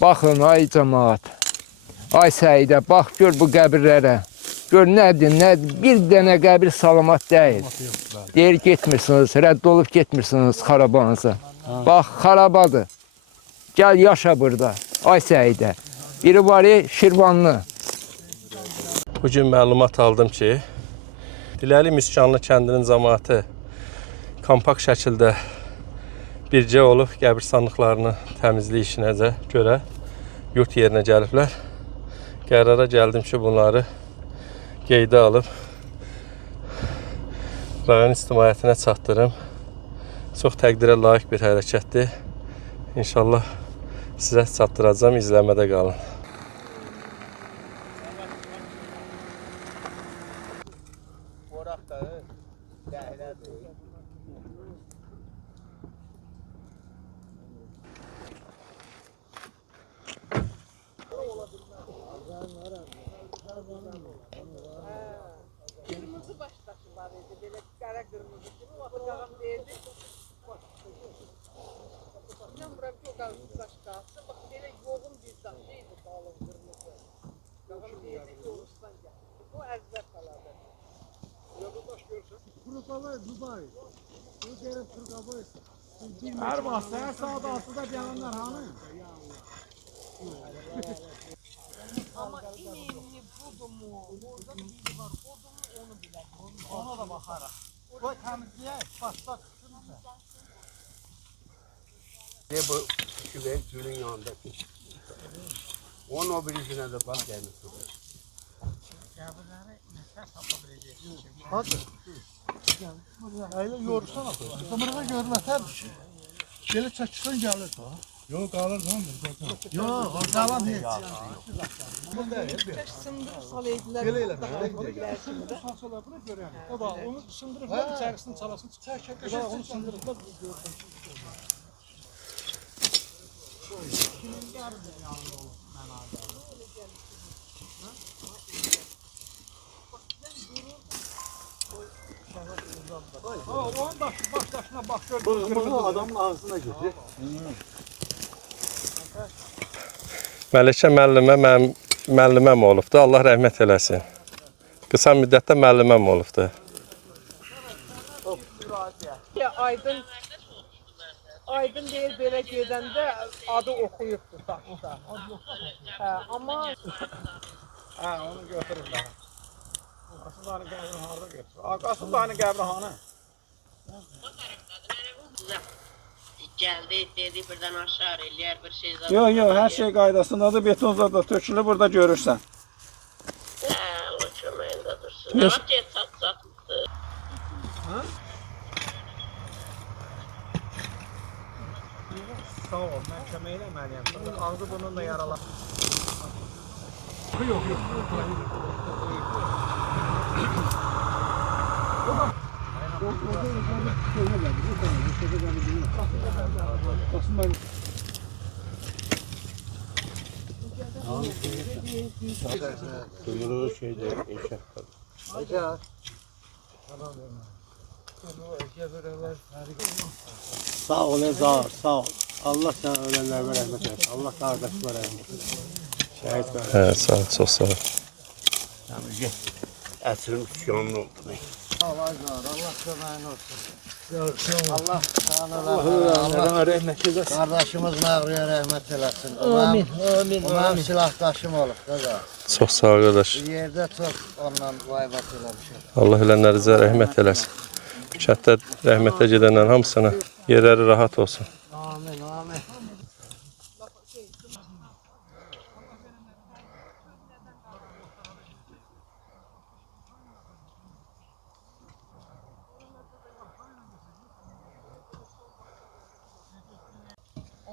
Baxın ay cəmaət. Ay Səidə, bax gör bu qəbirlərə. Gör nədir, bir dənə qəbir salamat deyil. Deyir getmirsiniz, rədd olub getmirsiniz xarabanıza. Bax xarabadır. Gəl yaşa burada. Ay Səidə. Biri var Şirvanlı. Bugün məlumat aldım ki, Diləli Müskanlı kəndinin cəmaəti kompakt şəkildə bircə olub qəbirstanlıqlarını təmizlik işinə görə yurt yerinə gəliblər. Qərara gəldim ki, bunları qeydə alıb rayon ictimaiyyətinə çatdırım. Çox təqdirə layiq bir hərəkətdir. İnşallah sizə çatdıracağım, izləmədə qalın. Kırmızı baştaşılar idi, böyle kara kırmızı kimi ocağım verdi. Ben bura çok az baş kalktı, bak böyle yoğun bir taşıydı sağlam kırmızı. Ocağım verdi, yoğuştan geldi. Bu ezber kaladı. Ya bu baş görsen. Kurukava Dubai. Bu kere kurukava. Her bahse her sağda altıda gelenler hanı. Ama inemli buldum mu? Orada biri var. Buldum mu onu bilen. Ona da bakarak. Koy temizliğe başla kısmını. Ne bu küveğin suyun yanında. Onun o birisine de bak yani. Hadi. Öyle yorursana. Kamerada görmesen şöyle çakışsan gelir. Yok alır tamam mı? Yok devam et. Sındırıp salaydılar. Böyle Salsalar buna göre yani. O da onu sındırıplar içerisini çalasın. O da onu sındırıplar. Onun başlaşına bak gör. Bunu adamın ağzına getir. Məlikə müəllimə mənim müəlliməm olubdu. Allah rəhmət eləsin. Qısa müddətdə müəlliməm olubdu. Aydın deyir belə gedəndə adı oxuyubdur taxta. Amma Onu götürürler. Qasımların qəbri harada götürür? Qasımların qəbri hanı? Geldi dedi birden aşağı eləyər bir şey zaten. Yok her şey qaydasındadır. Betonlar da tökülür burada görürsən. O çöməyində dursun. Ne yapacaq satsaktı? Sağ ol, məhkəmə eləməliyəm. Ağzı bununla yaralar. Suyunu şeyde eşek kalır. Sağ ol Ezar, sağ ol. Allah sana ölenlerime rahmet eylesin. Allah kardeşime rahmet eylesin. Şehit kardeşim. Hə, sağ ol, çox sağ ol. Əsrim şanlı oldu. Allah köməyin olsun. Allah sana rəhmət eləsin. Kardeşimiz Məğriyə rəhmət eləsin. Amin, amin. O mənim silahdaşım olub da. Çox sağ ol qardaş. Bir yerdə çox ondan vaybat eləmişəm. Allah ölənlərinizə rəhmət eləsin. Kənddə rəhmətə gedənlərin hamısına yerləri rahat olsun. Amin, amin.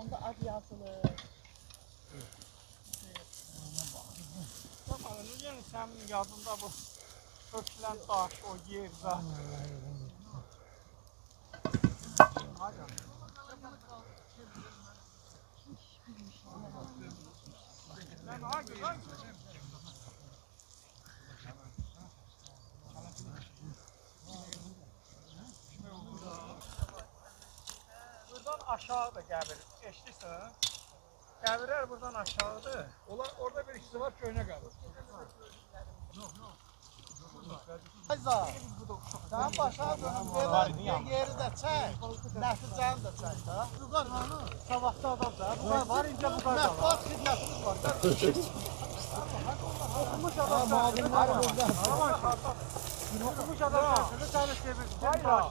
onda ad yazılır. Bakalım, yani senin yadında bu tökülen taş, o yerdə. Buradan aşağı da gəlir, eşlisən. Qəbirlər buradan aşağıdır. Orada bir ikisi var, köhnə qəbir. Ayza, sen başa dönüm böyle yeri de çek, nəticəni də çək da. Yuqar hanı? Sabahda adam da. Bunlar var, incə bu kadar. Mətbuat xidmətimiz var da. Okumuş adam da. Okumuş adam da. Çalışabilir. Hayır.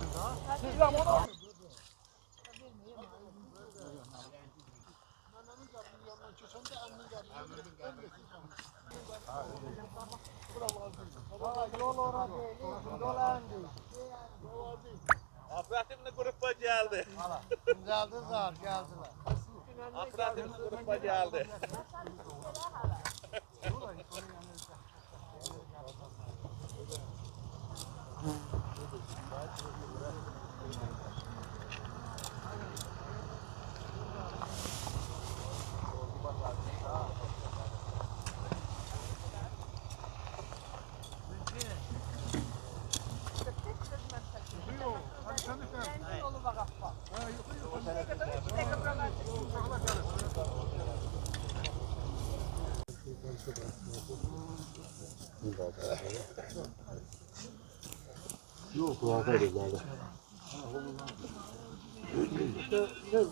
Afratimli grupa geldi. Geldiler, geldiler. Afratimli grupa geldi.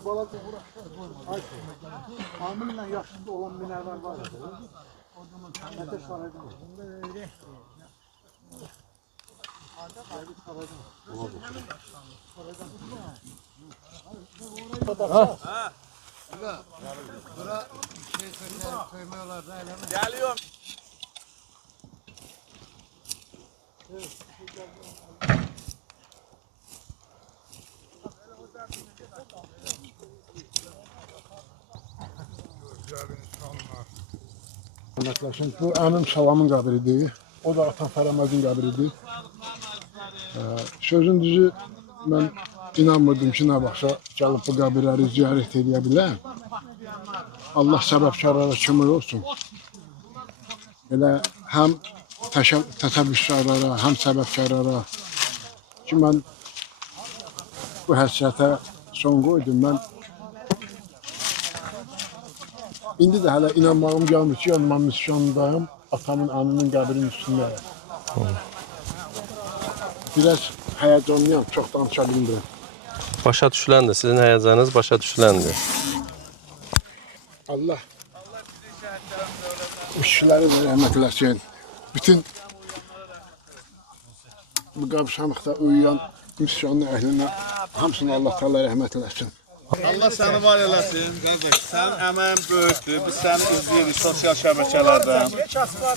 Balası uğraşlar. Amillə yaşında olan binələr var. Ateş var idi. Bura şey koymuyorlar da eleme. Geliyorum. Hörmətləşin, bu əmim Salamın qəbridir. O da atan Fərəmədin qəbridir. Sözün düzü, mən inanmırdım ki, nə vaxtsa gəlib bu qəbirləri ziyarət edə bilər. Allah səbəbkarlara kömək olsun. Elə həm təşəbbüskarlara, həm səbəbkarlara ki, mən bu həsrətə son qoydum. Mən İndi də hələ inanmağım gəlmir ki, mən misyondayım, atamın, anımın qəbrinin üstündəyim. Biraz həyəcanlıyam, çox danışa bilmirəm. Başa düşüləndir. Sizin həyəcanınız başa düşüləndir. Allah bu kişiləri də rəhmət eləsin. Bütün bu qəbristanlıqda uyuyan misyonlu əhlinə hamısına Allah təala rəhmət eləsin. Allah səni var eləsin, qardaş. Sənin əməyin böyükdür. Biz səni izləyirik sosial şəbəkələrdən.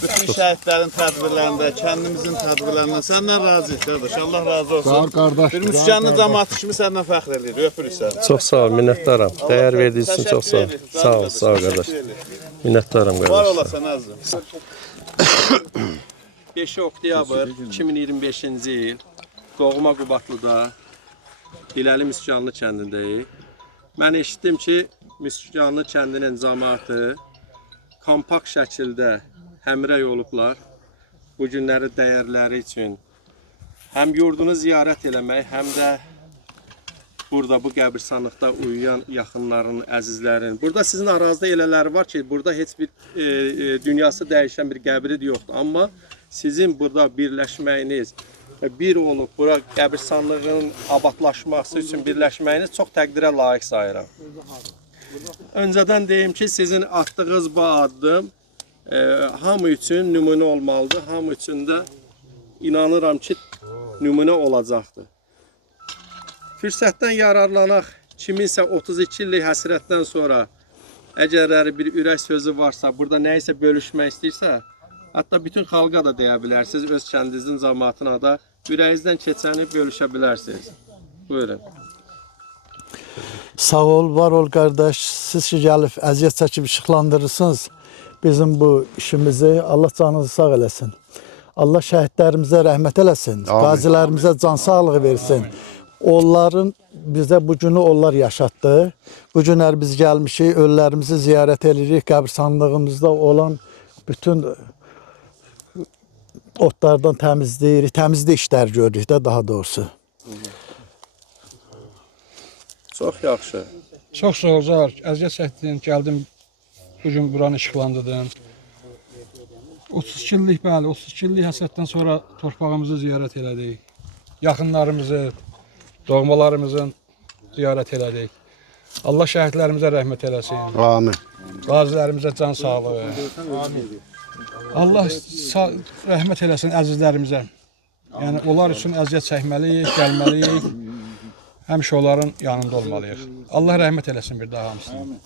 Bütün şəhidlərin tədbirlərində, kəndimizin tədbirlərində səndən razıyıq, qardaş. Allah razı olsun. Sağ ol, qardaş. Bir müskanlı cəmaatı kimi səndən fəxr edirik. Öpürük səni. Çox sağ ol, minnətdaram. Dəyər verdiyiniz üçün çox sağ ol. Sağ ol qardaş. Minnətdaram Var qardaş. olasan azım. 5 oktyabr 2025-ci il Doğma Qubadlıda Hiləli Müskanlı kəndindəyik. Mən eşitdim ki, Müskanlı kəndinin cəmaatı kompakt şəkildə həmrəy olublar. Bu günləri dəyərləri üçün həm yurdunu ziyarət eləmək, həm də burada bu qəbirstanlıqda uyuyan yaxınların, əzizlərin. Burada sizin arazide elələri var ki, burada heç bir dünyası dəyişən bir qəbri də yoxdur. Amma sizin burada birləşməyiniz, bir olub bura qəbirstanlığın abadlaşması üçün birləşməyiniz çox təqdirə layiq sayıram. Öncədən deyim ki, sizin atdığınız bu addım hamı üçün nümunə olmalıdır. Hamı üçün də inanıram ki, nümunə olacaqdır. Fürsətdən yararlanaq, kiminsə 32 illik həsrətdən sonra əgərləri bir ürək sözü varsa, burada nəyisə bölüşmək istəyirsə, hətta bütün xalqa da deyə bilərsiniz, öz kəndinizin cəmaatına da ürəyinizdən keçəni bölüşə bilərsiniz. Buyurun. Sağ ol, var ol qardaş. Siz ki gəlib əziyyət çəkib işıqlandırırsınız bizim bu işimizi. Allah canınızı sağ eləsin. Allah şəhidlərimizə rəhmət eləsin. Qazilərimizə can sağlığı versin. Onların bizə bu günü onlar yaşatdı. Bu günlər biz gəlmişik, ölülərimizi ziyarət edirik. Qəbirstanlığımızda olan bütün otlardan təmizləyirik. Təmizlik işlər görürük də daha doğrusu. Çox yaxşı. Çox sağ ol, Zahar. Əziyyət çəkdin, gəldim bu gün buranı işıqlandırdın. 32 illik, bəli, 32 illik həsrətdən sonra torpağımızı ziyarət elədik. Yaxınlarımızı, doğmalarımızın ziyarət elədik. Allah şəhidlərimizə rəhmət eləsin. Amin. Qazilərimizə can sağlığı. Allah rəhmət eləsin əzizlərimizə. Yəni onlar üçün əziyyət çəkməliyik, gəlməliyik. Həmişə onların yanında olmalıyıq. Allah rəhmət eləsin bir daha hamısına.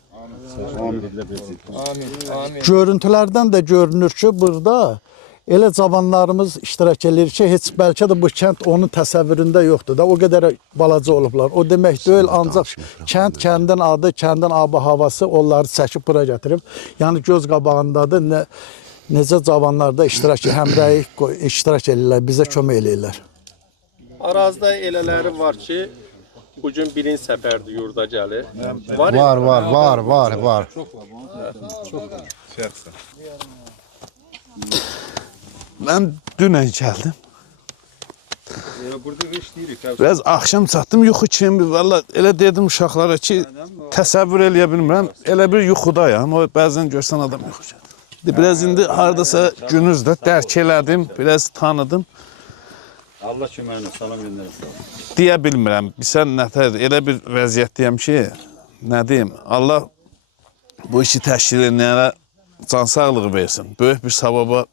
Görüntülərdən də görünür ki, burada elə cavanlarımız iştirak edir ki, heç bəlkə də bu kənd onun təsəvvüründə yoxdur da, o qədər balaca olublar. O demək deyil, ancaq kəndin adı, kəndin abı-havası onları çəkib bura gətirib. Yəni göz qabağındadır, necə cavanlar da həmrəyi iştirak edirlər, bizə kömək edirlər. Arazda elələri var ki, bugün birinci səfərdir yurda gəlir. Var. Mən dünən gəldim. Biraz axşam çatdım, yuxu kimi. Valla elə dedim uşaqlara ki, təsəvvür eləyə bilmirəm. Elə bir yuxudayam. O bəzən görsən adam yuxu gəlir. Biraz indi hardasa günüzdə dərk elədim, biraz tanıdım. Allah köməyinə salam göndərsin. Deyə bilmirəm. Sən nətər elə bir vəziyyətdəyəm ki, nə deyim? Allah bu işi təşkil edənlərə can sağlığı versin. Böyük bir savaba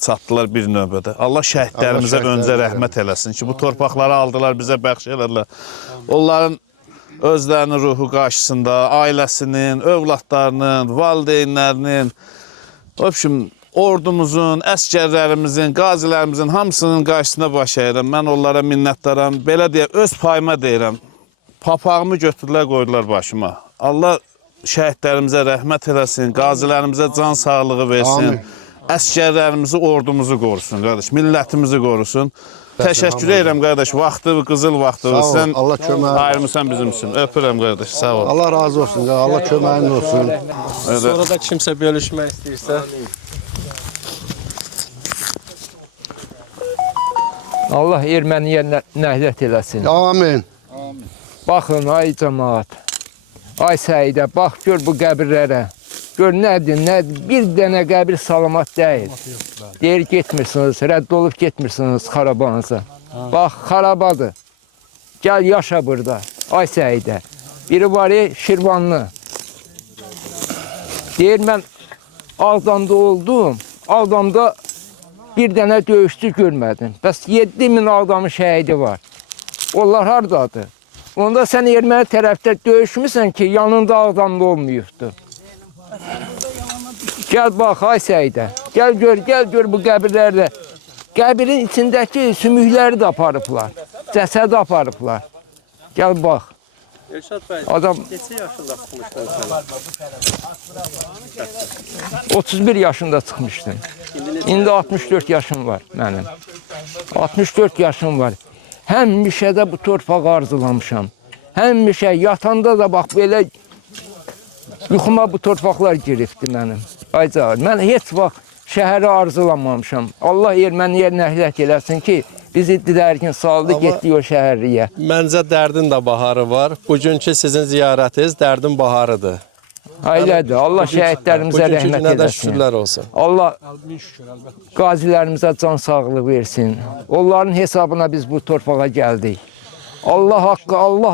çatdılar bir növbədə. Allah şəhidlərimizə öncə rəhmət eləsin ki, bu torpaqları aldılar, bizə bəxş elədilər. Onların özlərinin ruhu qarşısında, ailəsinin, övladlarının, valideynlərinin, ordumuzun, əskərlərimizin, qazilərimizin hamısının qarşısında baş əyirəm. Mən onlara minnətdaram. Belə deyək, öz payıma deyirəm. Papağımı götürdülər, qoydular başıma. Allah şəhidlərimizə rəhmət eləsin, qazilərimizə can sağlığı versin. Əskərlərimizi, ordumuzu qorusun, qardaş, millətimizi qorusun. Təşəkkür edirəm, qardaş, vaxtı, qızıl vaxtı. Sən ayrımısan bizim üçün. Öpürəm, qardaş, sağ ol. Allah razı olsun, Allah köməyin olsun. Sonra da kimsə bölüşmək istəyirsə. Allah erməniyə nəhlət eləsin. Amin. Baxın, ay cəmaat, ay Səidə, bax gör bu qəbirlərə. Gör nədir, bir dənə qəbir salamat deyil. Deyir, getmirsiniz, rədd olub getmirsiniz xarabanıza. Bax, xarabadır. Gəl, yaşa burada, ay Səidə. Biri var Şirvanlı. Deyir, mən Ağdamda oldum, Ağdamda bir dənə döyüşçü görmədim. Bəs 7000 Ağdamın şəhidi var. Onlar haradadır? Onda sən erməni tərəfdə döyüşmüsən ki, yanında Ağdamda olmayıbdır. Gəl bax, ay Səidə. Gəl gör bu qəbirlərdə. Qəbirin içindəki sümükləri də aparıblar. Cəsədi aparıblar. Gəl bax. Elşad bəy, neçə yaşında çıxmışdın sən? 31 yaşında çıxmışdım. İndi 64 yaşım var mənim. 64 yaşım var. Həmişə də bu torpağı arzulamışam. Həmişə yatanda da bax belə yuxuma bu torpaqlar giribdi mənim. Ayca, mən heç vaxt şəhəri arzulamamışam. Allah erməniyə nəhlət eləsin ki, bizi didərgin saldı, getdik o şəhərliyə. Məncə dərdin də baharı var. Bugünkü sizin ziyarətiniz dərdin baharıdır. Ailədir. Allah şəhidlərimizə rəhmət eləsin. Şükürlər olsun. Allah qazilərimizə can sağlığı versin. Onların hesabına biz bu torpağa gəldik. Allah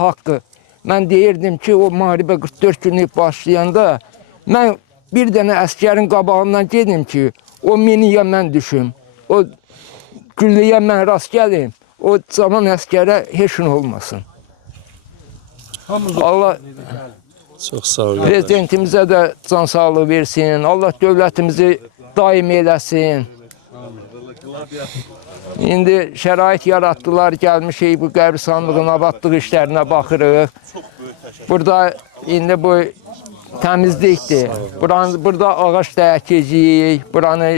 haqqı. Mən deyirdim ki, o müharibə 44 günlük başlayanda mən bir dənə əskərin qabağından gedim ki, o miniyə mən düşüm. O güllüyə mən rast gəlim. O zaman əskərə heç nə olmasın. Allah çox sağ ol. Prezidentimizə də can sağlığı versin. Allah dövlətimizi daim eləsin. İndi şərait yaratdılar, gəlmişik bu qəbristanlığın abadlıq işlərinə baxırıq. Burada indi bu təmizlikdir. Burada ağac da əkəcəyik, buranı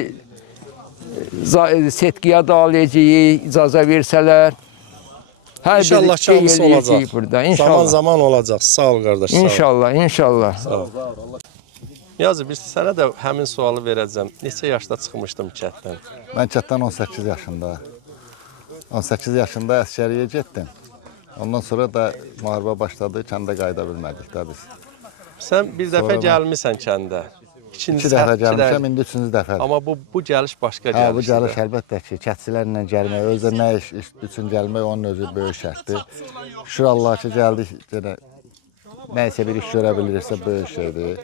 setkiyə dağlayacağıq, icazə versələr. İnşallah ki, hamısı olacaq. İnşallah. Zaman olacaq. Sağ ol, qardaş. İnşallah. Sağ ol. Yazı, sənə də həmin sualı verəcəm. Neçə yaşda çıxmışdım kənddən? Mən kənddən 18 yaşında. 18 yaşında əskəriyə getdim. Ondan sonra da müharibə başladı, kəndə qayıda bilmədik də biz. Sən bir dəfə gəlmisən kəndə. İkinci İki dəfə iki gəlmişəm, dəfə. indi üçüncü dəfədir. Amma bu gəliş başqa Hə, bu gəlişdir. gəliş əlbəttə ki, kətçilərlə gəlmək, özü nə iş üçün gəlmək onun özü böyük şərtdir. Şükür Allah ki, gəldik, yenə nə isə bir iş görə bilirsə böyük şeydir.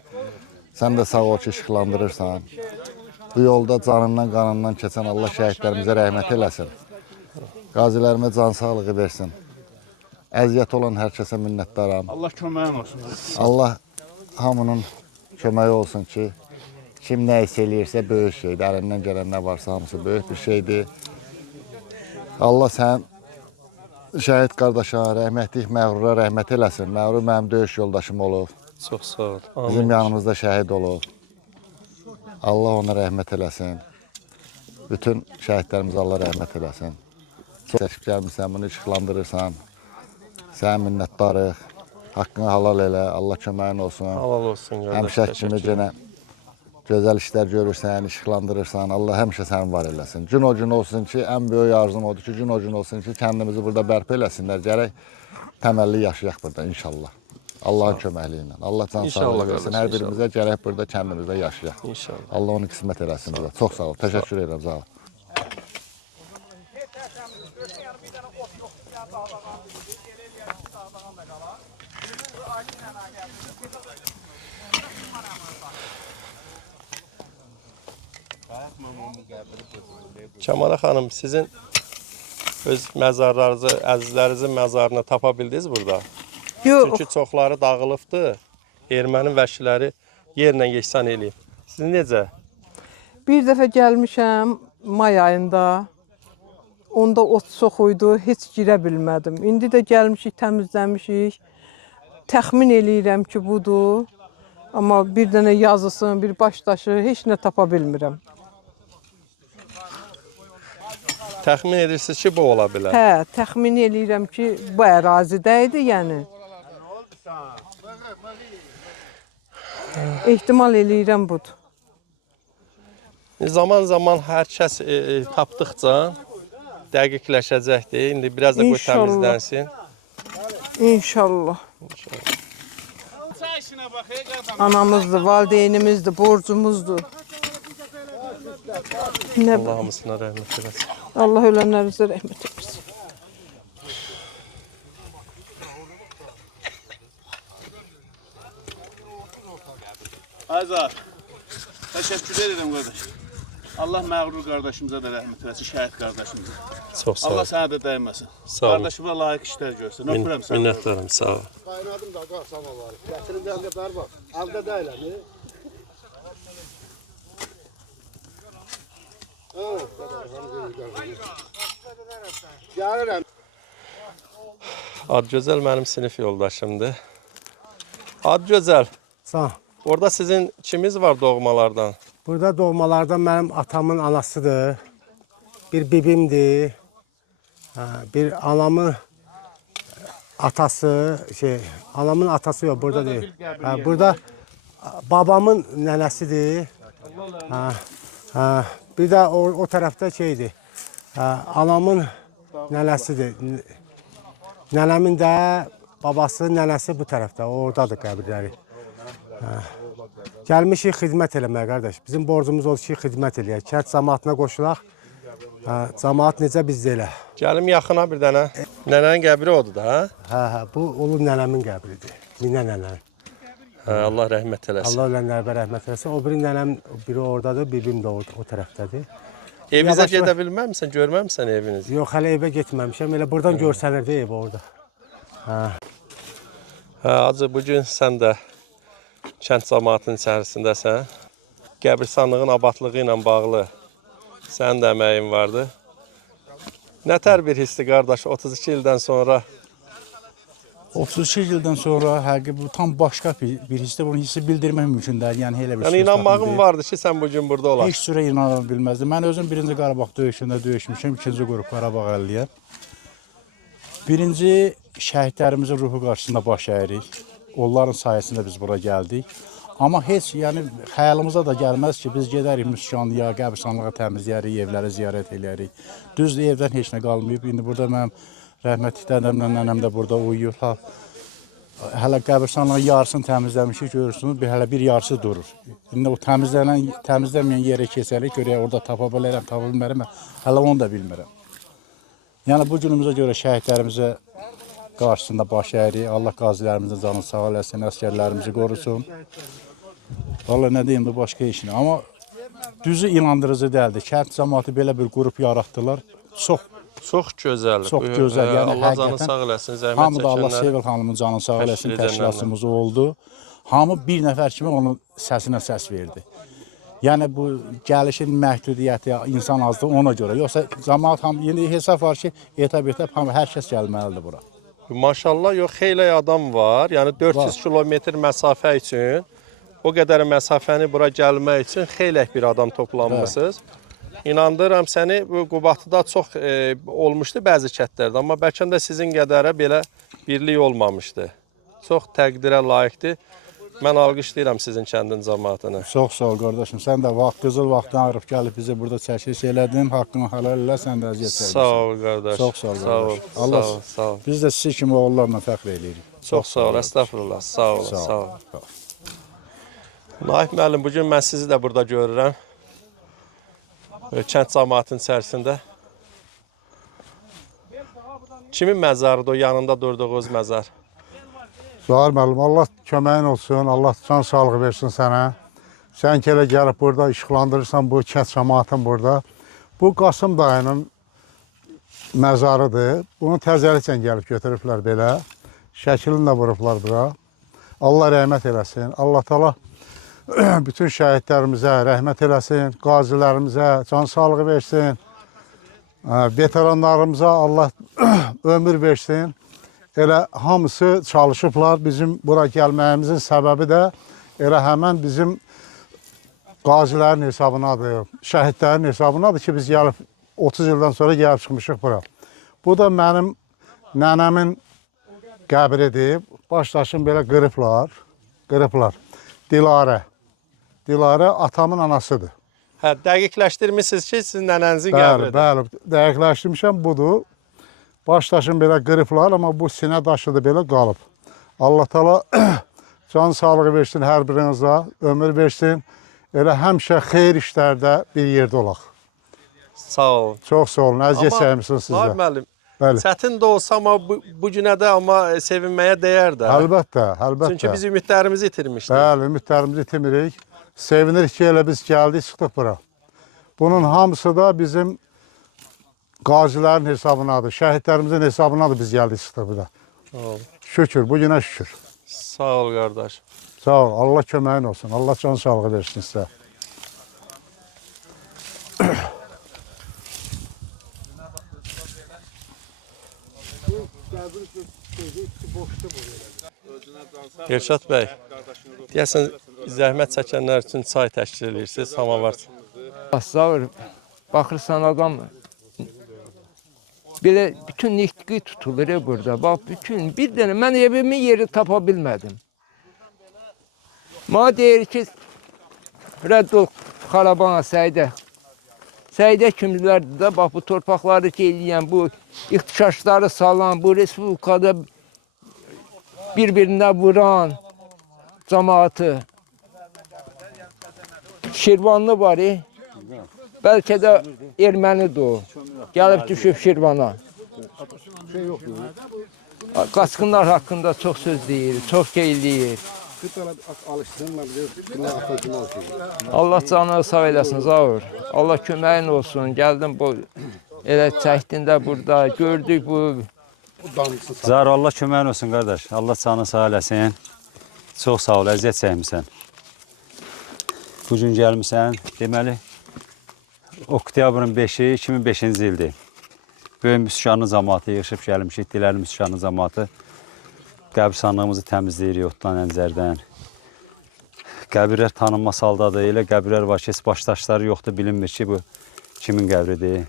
Sən də sağ ol ki, işıqlandırırsan. Bu yolda canından, qanından keçən Allah şəhidlərimizə rəhmət eləsin. Qazilərimə can sağlığı versin. Əziyyət olan hər kəsə minnətdaram. Allah köməyin olsun. Allah hamının köməyi olsun ki, kim nə isə eləyirsə böyük şeydir. Əlindən gələn nə varsa hamısı böyük bir şeydir. Allah sən şəhid qardaşa, rəhmətlik Məğrura rəhmət eləsin. Məğrur mənim döyüş yoldaşım olub. Çox sağ ol. Bizim yanımızda şəhid olub. Allah ona rəhmət eləsin. Bütün şəhidlərimizə Allah rəhmət eləsin. Çox təşkil gəlmişsən, bunu işıqlandırırsan. Sənə minnətdarıq. Haqqını halal elə, Allah köməyin olsun. Halal olsun qardaş. Həmişə kimi yenə gözəl işlər görürsən, işıqlandırırsan. Allah həmişə səni var eləsin. Gün o gün olsun ki, ən böyük arzum odur ki, gün o gün olsun ki, kəndimizi burada bərpa eləsinlər. Gərək təməlli yaşayaq burada inşallah. Allahın köməkliyi ilə. Allah can sağlığı versin. Hər birimizə gərək burada kəndimizdə yaşayaq. İnşallah. Allah onu qismət eləsin bizə. Çox sağ ol. Təşəkkür edirəm. Sağ ol. Kəmala xanım, sizin öz məzarlarınızı, əzizlərinizin məzarını tapa bildiniz burada? Yox. Çünki çoxları dağılıbdır. Erməni vəhşiləri yerlə yeksan eləyib. Siz necə? Bir dəfə gəlmişəm may ayında. Onda ot çox idi, heç girə bilmədim. İndi də gəlmişik, təmizləmişik. Təxmin eləyirəm ki, budur. Amma bir dənə yazısın, bir başdaşı, heç nə tapa bilmirəm. Təxmin edirsiniz ki, bu ola bilər. Hə, təxmin eləyirəm ki, bu ərazidə idi, yəni. Ehtimal eləyirəm budur. Zaman hər kəs tapdıqca dəqiqləşəcəkdir. İndi biraz da qoy İnşallah. təmizlənsin. İnşallah. Anamızdır, valideynimizdir, borcumuzdur. Nə Allah hamısına rəhmət eləsin. Allah ölənlərimizə rəhmət eləsin. Azar, təşəkkür edirəm qardaş. Allah Məğrur qardaşımıza da rəhmət eləsin, şəhid qardaşımıza. Çox sağ ol. Allah sənə də dəyməsin. Sağ ol. Qardaşıma layiq işlər görsün. Öpürəm səni. Minnətdaram, sağ ol. Qaynadım da qalsam var. Gətirin də əldə bər bax. Əldə deyiləm. Gəlirəm. Adgözəl mənim sinif yoldaşımdır. Adgözəl, Sağ. orada sizin kimiz var doğmalardan? Burada doğmalardan mənim atamın anasıdır. Bir bibimdir. Bir anamın atası, anamın atası yox, burada deyil. Burada babamın nənəsidir. Bir də o tərəfdə şeydir. Anamın nənəsidir. Nənəmin də babası, nənəsi bu tərəfdə, oradadır qəbirləri. Gəlmişik xidmət eləməyə qardaş. Bizim borcumuz odur ki, xidmət eləyək. Kənd cəmaatına qoşulaq. Cəmaat necə bizdə elə. Gəlim yaxına bir dənə. Nənənin qəbri odur da, hə? Bu olub nənəmin qəbridir. Minə nənənin. Allah rəhmət eləsin. Allah ölənlərə rəhmət eləsin. O biri nənəm biri oradadır, bibim də o tərəfdədir. Evinizə gedə bilməmisən, görməmisən evinizi? Yox, hələ evə getməmişəm. Elə buradan görsənirdi ev orada. Hacı, bugün sən də kənd cəmaatının içərisindəsən. Qəbirstanlığın abadlığı ilə bağlı sənin də əməyin vardı. Nətər bir hissi qardaş, 32 ildən sonra? 32 ildən sonra həqiqi bu tam başqa bir hissdir. Bunu hissi bildirmək mümkün deyil. Yəni elə bir Yəni inanmağın vardı ki, sən bugün burada olasın. Heç sürə inana bilməzdim. Mən özüm 1-ci Qarabağ döyüşündə döyüşmüşəm, 2-ci qrup Qarabağ 50-yə. Birinci şəhidlərimizin ruhu qarşısında baş əyirik. Onların sayəsində biz bura gəldik. Amma heç yəni xəyalımıza da gəlməz ki, biz gedərik Müskanlıya, qəbirstanlığa təmizləyərik, evləri ziyarət edərik. Düzdür, evdən heç nə qalmayıb. İndi burada mənim rəhmətli dədəmlə nənəm də burada uyuyur. Hələ qəbirstanlığın yarısını təmizləmişik, görürsünüz, hələ bir yarısı durur. İndi o təmizlənməyən yerə keçərik, görək orada tapa bilərəm, tapa bilmərəm, hələ onu da bilmirəm. Yəni bu günümüzə görə şəhidlərimizə qarşısında baş əyirik. Allah qazilərimizin canını sağ eləsin, əsgərlərimizi qorusun. Vallahi nə deyim də başqa işini. Amma düzü inandırıcı deyildi. Kənd cəmaatı belə bir qrup yaratdılar. Çox gözəl. Çox gözəl. Yəni Allah canını sağ eləsin, zəhmət hamı da Allah çəkənlər. Sevil xanımın canını sağ eləsin, təşkilatımız oldu. Hamı bir nəfər kimi onun səsinə səs verdi. Yəni bu gəlişin məhdudiyyəti, insan azlığı ona görə. Yoxsa cəmaat indi hesab var ki, etəb hər kəs gəlməlidir bura. Maşallah, yox, xeyli adam var. Yəni 400 kilometr məsafə üçün, o qədər məsafəni bura gəlmək üçün xeyli bir adam toplanmışsınız. İnandırıram səni, bu Qubatıda çox olmuşdu bəzi kəndlərdə, amma bəlkə də sizin qədərə belə birlik olmamışdı. Çox təqdirə layiqdir. Mən alqışlayıram sizin kəndin cəmaatını. Çox sağ ol qardaşım. Sən də qızıl vaxtdan ayırıb gəlib bizi burada çəkiliş elədin. Haqqını halal elə, sən də əziyyət çəkirsən. Sağ ol qardaş. Çox sağ ol qardaş. Allah sağ ol. Biz də siz kimi oğullarla fəxr eləyirik. Çox sağ ol, əstəğfurullah. Sağ ol, sağ ol. Naif müəllim, bugün mən sizi də burada görürəm. Kənd cəmaatının içərisində. Kimin məzarıdır o yanında durduğunuz məzar? Zahir müəllim, Allah köməyin olsun, Allah can sağlığı versin sənə. Sən ki elə gəlib burada işıqlandırırsan bu kənd cəmaatın burada. Bu Qasım dayının məzarıdır. Bunu təzəliklə gəlib götürüblər belə. Şəklini də vurublar bura. Allah rəhmət eləsin. Allah təala bütün şəhidlərimizə rəhmət eləsin, qazilərimizə can sağlığı versin, veteranlarımıza Allah ömür versin. Elə hamısı çalışıblar. Bizim bura gəlməyimizin səbəbi də elə həmən bizim qazilərin hesabınadır, şəhidlərin hesabınadır ki, biz gəlib 30 ildən sonra gəlib çıxmışıq bura. Bu da mənim nənəmin qəbridir. Başdaşım belə qırıblar. Dilarə atamın anasıdır. Hə, dəqiqləşdirmişsiniz ki, sizin nənənizin qəbridir. Bəli, dəqiqləşdirmişəm, budur. Başdaşım belə qırıblar, amma bu sinə daşıdır belə qalıb. Allah təala can sağlığı versin hər birinizə, ömür versin. Elə həmişə xeyir işlərdə bir yerdə olaq. Sağ olun. Çox sağ olun, əziyyət çəkmişsiniz sizə. Naib müəllim, çətin də olsa, amma bu günə də sevinməyə dəyər də. Əlbəttə. Çünki biz ümidlərimizi itirmişdik. Bəli, ümidlərimizi itirmirik. Sevinirik ki, elə biz gəldik, çıxdıq bura. Bunun hamısı da bizim qazilərin hesabınadır, şəhidlərimizin hesabınadır biz gəldik, çıxdıq bura. Şükür, bu günə şükür. Sağ ol, qardaş. Sağ ol, Allah köməyin olsun, Allah can sağlığı versin sizə. Elşad bəy, deyəsən zəhmət çəkənlər üçün çay təşkil edirsiniz, samavar. Sağ ol, baxırsan adam belə bütün nitqi tutulur burada. Bax, bütün bir dənə mən evimin yeri tapa bilmədim. Mənə deyir ki, rədd ol Xarabana Səidə. Səidə kimlərdir də, bax bu torpaqları ki eləyən, bu ixtişaşları salan, bu respublikada bir-birinə vuran cəmaatı. Şirvanlı var, bəlkə də ermənidir o. Gəlib düşüb Şirvana. Qaçqınlar haqqında çox söz deyir, çox deyir. Allah canını sağ eləsin, Zavur. Allah köməyin olsun. Gəldim bu elə çəkdində burada, gördük bu. Zahir, Allah köməyin olsun qardaş. Allah canını sağ eləsin. Çox sağ ol, əziyyət çəkmisən. Bugün gəlmisən, deməli, oktyabrın 5-i 2005-ci ildir. Böyük müskanlı cəmaatı yığışıb gəlmişik, Diləli müskanlı cəmaatı. Qəbirstanlığımızı təmizləyirik otdan, əncərdən. Qəbirlər tanınmaz haldadır. Elə qəbirlər var ki, başdaşları yoxdur, bilinmir ki, bu kimin qəbridir.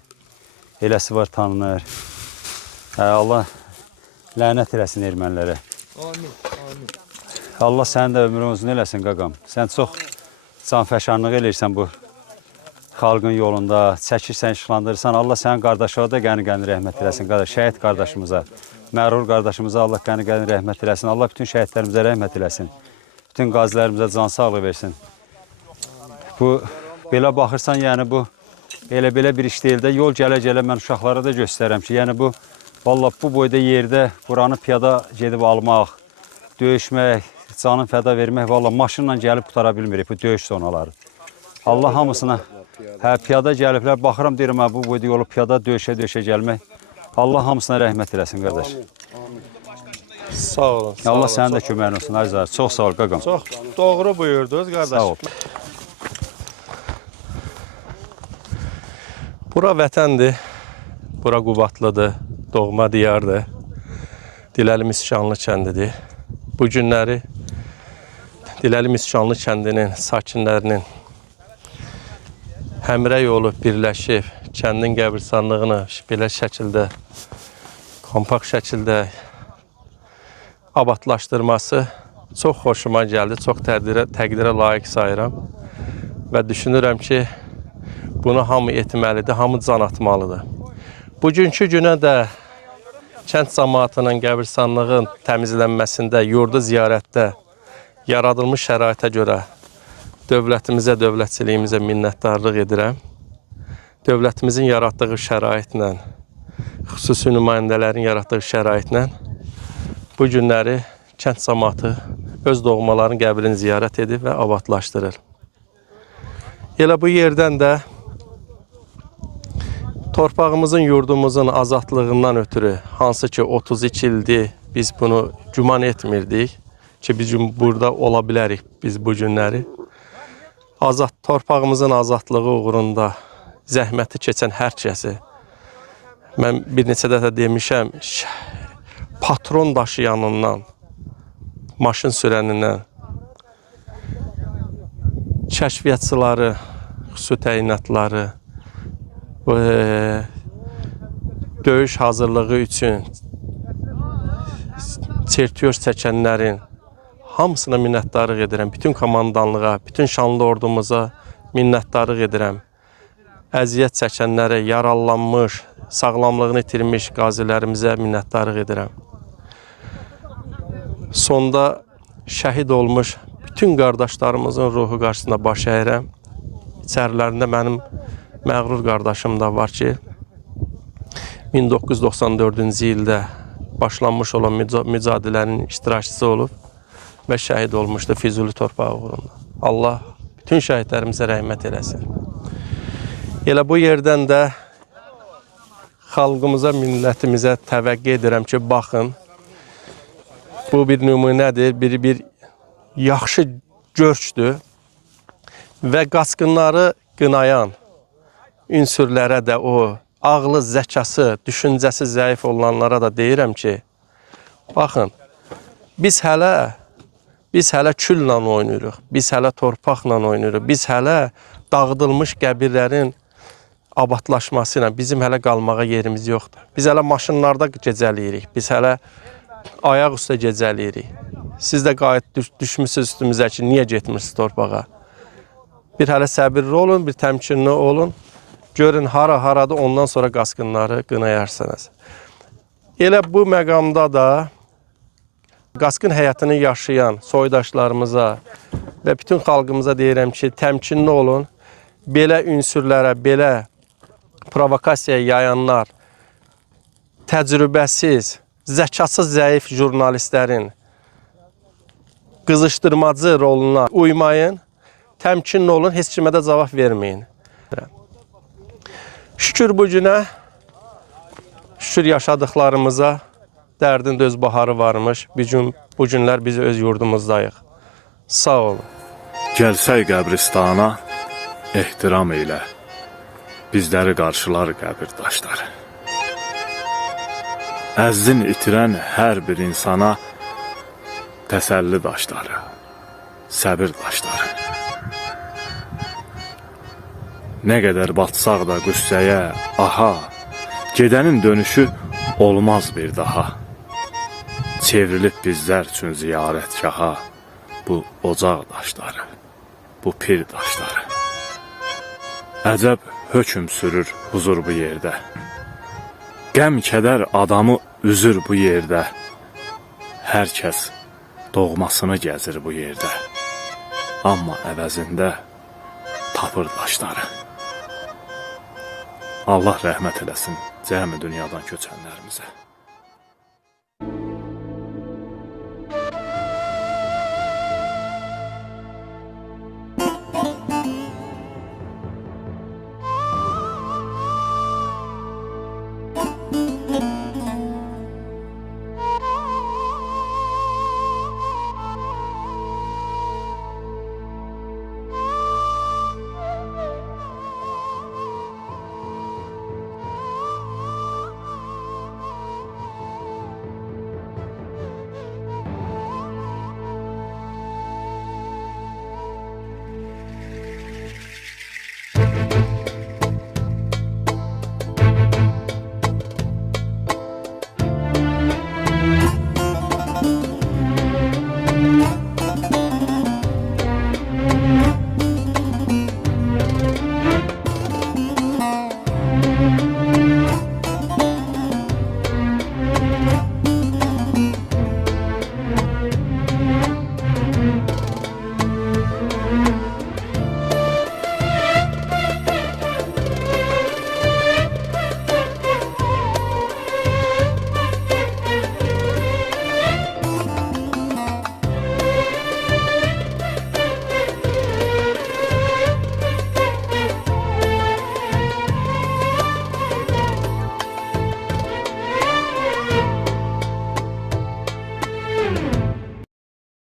Eləsi var, tanınır. Allah lənət eləsin ermənilərə. Allah sənin də ömrün uzun eləsin, qaqam. Sən çox canfəşanlıq eləyirsən bu xalqın yolunda, çəkirsən, işıqlandırırsan. Allah sənin qardaşlara da qəni-qəni rəhmət eləsin, şəhid qardaşımıza. Məğrur qardaşımıza Allah qəni-qəni rəhmət eləsin. Allah bütün şəhidlərimizə rəhmət eləsin. Bütün qazilərimizə can sağlığı versin. Bu, belə baxırsan, yəni bu, belə bir iş deyil də, yol gələ-gələ mən uşaqlara da göstərəm ki, yəni bu, vallahi bu boyda yerdə buranı piyada gedib almaq, döyüşmək, canın fəda vermək, vallahi maşınla gəlib qutara bilmirik bu döyüş zonaları. Allah hamısına, piyada gəliblər, baxıram, deyirəm, bu boyda yolu piyada döyüşə gəlmək. Allah hamısına rəhmət eləsin, qardaş. Sağ olun. Allah sənin də köməyin olsun, Aziz. Çox sağ ol, qaqam. Çox doğru buyurdunuz, qardaş. Sağ ol. Bura vətəndir, bura Qubadlıdır, doğma diyardır. Diləli Miscanlı kəndidir. Bu günləri Diləli Miscanlı kəndinin sakinlərinin həmrəy olub, birləşib, kəndin qəbirstanlığını belə şəkildə, kompakt şəkildə abadlaşdırması çox xoşuma gəldi, çox təqdirə layiq sayıram və düşünürəm ki, bunu hamı etməlidir, hamı can atmalıdır. Bugünkü günə də kənd cəmaatının qəbirstanlığın təmizlənməsində, yurdu ziyarətdə yaradılmış şəraitə görə dövlətimizə, dövlətçiliyimizə minnətdarlıq edirəm. Dövlətimizin yaratdığı şəraitlə, xüsusi nümayəndələrin yaratdığı şəraitlə bu günləri kənd cəmaatı öz doğmaların qəbrini ziyarət edib və abadlaşdırır. Elə bu yerdən də torpağımızın, yurdumuzun azadlığından ötürü, hansı ki 32 ildir biz bunu güman etmirdik ki, biz burada ola bilərik biz bu günləri. Torpağımızın azadlığı uğrunda zəhməti keçən hər kəsi, mən bir neçə dəfə demişəm, patron daşıyanından, maşın sürənindən, kəşfiyyatçıları, xüsusi təyinatları, döyüş hazırlığı üçün çertiyoj çəkənlərin hamısına minnətdarlıq edirəm. Bütün komandanlığa, bütün şanlı ordumuza minnətdarlıq edirəm. Əziyyət çəkənlərə, yaralanmış, sağlamlığını itirmiş qazilərimizə minnətdarlıq edirəm. Sonda şəhid olmuş bütün qardaşlarımızın ruhu qarşısında baş əyirəm. İçərilərində mənim məğrur qardaşım da var ki, 1994-cü ildə başlanmış olan mücadilənin iştirakçısı olub və şəhid olmuşdu Füzuli torpağı uğrunda. Allah bütün şəhidlərimizə rəhmət eləsin. Elə bu yerdən də xalqımıza, millətimizə təvəqqə edirəm ki, baxın, bu bir nümunədir, bir yaxşı görçdür və qaçqınları qınayan ünsürlərə də o ağlı, zəkası, düşüncəsi zəif olanlara da deyirəm ki, baxın, biz hələ külla oynayırıq, biz hələ torpaqla oynayırıq, biz hələ dağıdılmış qəbirlərin abadlaşması ilə bizim hələ qalmağa yerimiz yoxdur. Biz hələ maşınlarda gecələyirik, biz hələ ayaq üstə gecələyirik. Siz də qayıt düşmüsünüz üstümüzə ki, niyə getmirsiniz torpağa? Bir hələ səbirli olun, bir təmkinli olun. Görün, hara-haradır, ondan sonra qaçqınları qınayarsınız. Elə bu məqamda da qaçqın həyatını yaşayan soydaşlarımıza və bütün xalqımıza deyirəm ki, təmkinli olun. Belə ünsürlərə, belə provokasiya yayanlar, təcrübəsiz, zəkası zəif jurnalistlərin qızışdırmacı roluna uymayın, təmkinli olun, heç kimə də cavab verməyin. Şükür bu günə, şükür yaşadıqlarımıza, dərdin də öz baharı varmış, bu günlər biz öz yurdumuzdayıq. Sağ olun. Gəlsək qəbristana, ehtiram elə, bizləri qarşılar qəbirdaşları. Əzzin itirən hər bir insana təsəlli daşları, səbir daşları. Nə qədər batsaq da qüssəyə, aha, gedənin dönüşü olmaz bir daha. Çevrilib bizlər üçün ziyarətgaha, bu ocaq daşları, bu pir daşları. Əcəb hökm sürür huzur bu yerdə. Qəm kədər adamı üzür bu yerdə. Hər kəs doğmasını gəzir bu yerdə. Amma əvəzində tapır daşları. Allah rəhmət eləsin cəmi dünyadan köçənlərimizə.